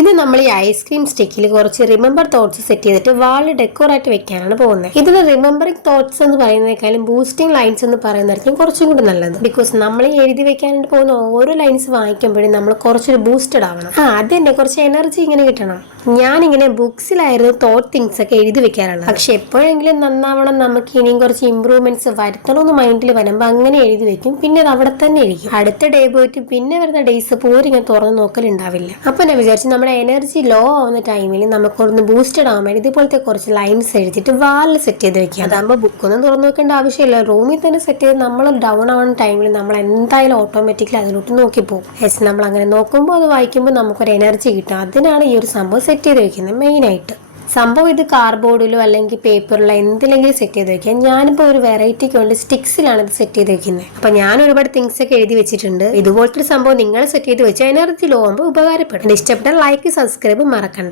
ഇത് നമ്മൾ ഈ ഐസ്ക്രീം സ്റ്റിക്കിൽ കുറച്ച് റിമെമ്പർ തോട്ട്സ് സെറ്റ് ചെയ്തിട്ട് വാളിൽ ഡെക്കോറായിട്ട് വെക്കാനാണ് പോകുന്നത്. ഇതിന് റിമെമ്പറിംഗ് തോട്ട്സ് എന്ന് പറയുന്നതിനേക്കാളും ബൂസ്റ്റിംഗ് ലൈൻസ് എന്ന് പറയുന്നതായിരിക്കും കുറച്ചും കൂടി നല്ലത്. ബിക്കോസ് നമ്മൾ ഈ എഴുതി വെക്കാനായിട്ട് പോകുന്ന ഓരോ ലൈൻസ് വായിക്കുമ്പോഴും നമ്മൾ കുറച്ചൊരു ബൂസ്റ്റഡ് ആവണം. അത് തന്നെ കുറച്ച് എനർജി ഇങ്ങനെ കിട്ടണം. ഞാനിങ്ങനെ ബുക്സിലായിരുന്നു തോട്ട് തിങ്സ് ഒക്കെ എഴുതി വെക്കാറുള്ളത്. പക്ഷെ എപ്പോഴെങ്കിലും നന്നാവണം, നമുക്ക് ഇനിയും കുറച്ച് ഇമ്പ്രൂവ്മെന്റ്സ് വരുത്തണമെന്ന് മൈൻഡിൽ വരുമ്പോൾ അങ്ങനെ എഴുതി വെക്കും. പിന്നെ അത് അവിടെ തന്നെ ഇരിക്കും. അടുത്ത ഡേ പോയിട്ട് പിന്നെ വരുന്ന ഡേയ്സ് പോലും ഇങ്ങനെ തുറന്ന് നോക്കലുണ്ടാവില്ല. അപ്പൊ ഞാൻ വിചാരിച്ചു നമ്മുടെ എനർജി ലോ ആവുന്ന ടൈമിൽ നമുക്കൊന്ന് ബൂസ്റ്റഡ് ആവാൻ വേണ്ടി ഇതുപോലത്തെ കുറച്ച് ലൈൻസ് എഴുതിയിട്ട് വാലിൽ സെറ്റ് ചെയ്ത് വെക്കാം. അതാകുമ്പോൾ ബുക്കൊന്നും തുറന്നു നോക്കേണ്ട ആവശ്യമില്ല. റൂമിൽ തന്നെ സെറ്റ് ചെയ്ത് നമ്മൾ ഡൗൺ ആവുന്ന ടൈമിൽ നമ്മൾ എന്തായാലും ഓട്ടോമാറ്റിക്കലി അതിലോട്ട് നോക്കി പോകും. നമ്മൾ അങ്ങനെ നോക്കുമ്പോൾ അത് വായിക്കുമ്പോൾ നമുക്കൊരു എനർജി കിട്ടും. അതിനാണ് ഈ ഒരു സംഭവം സെറ്റ് ചെയ്ത് വെക്കുന്നത് മെയിൻ ആയിട്ട്. സംഭവം ഇത് കാർഡ്ബോർഡിലോ അല്ലെങ്കിൽ പേപ്പറിലോ എന്തിലെങ്കിലും സെറ്റ് ചെയ്ത് വെക്കാം. ഞാനിപ്പോൾ ഒരു വെറൈറ്റിക്ക് വേണ്ടി സ്റ്റിക്സിലാണ് ഇത് സെറ്റ് ചെയ്ത് വെക്കുന്നത്. അപ്പൊ ഞാൻ ഒരുപാട് തിങ്സ് ഒക്കെ എഴുതി വെച്ചിട്ടുണ്ട്. ഇതുപോലത്തെ ഒരു സംഭവം നിങ്ങൾ സെറ്റ് ചെയ്ത് വെച്ചാൽ എനർജി ലോ ആകുമ്പോൾ ഉപകാരപ്പെടും. ഇഷ്ടപ്പെട്ടാൽ ലൈക്ക് സബ്സ്ക്രൈബ് മറക്കണ്ട.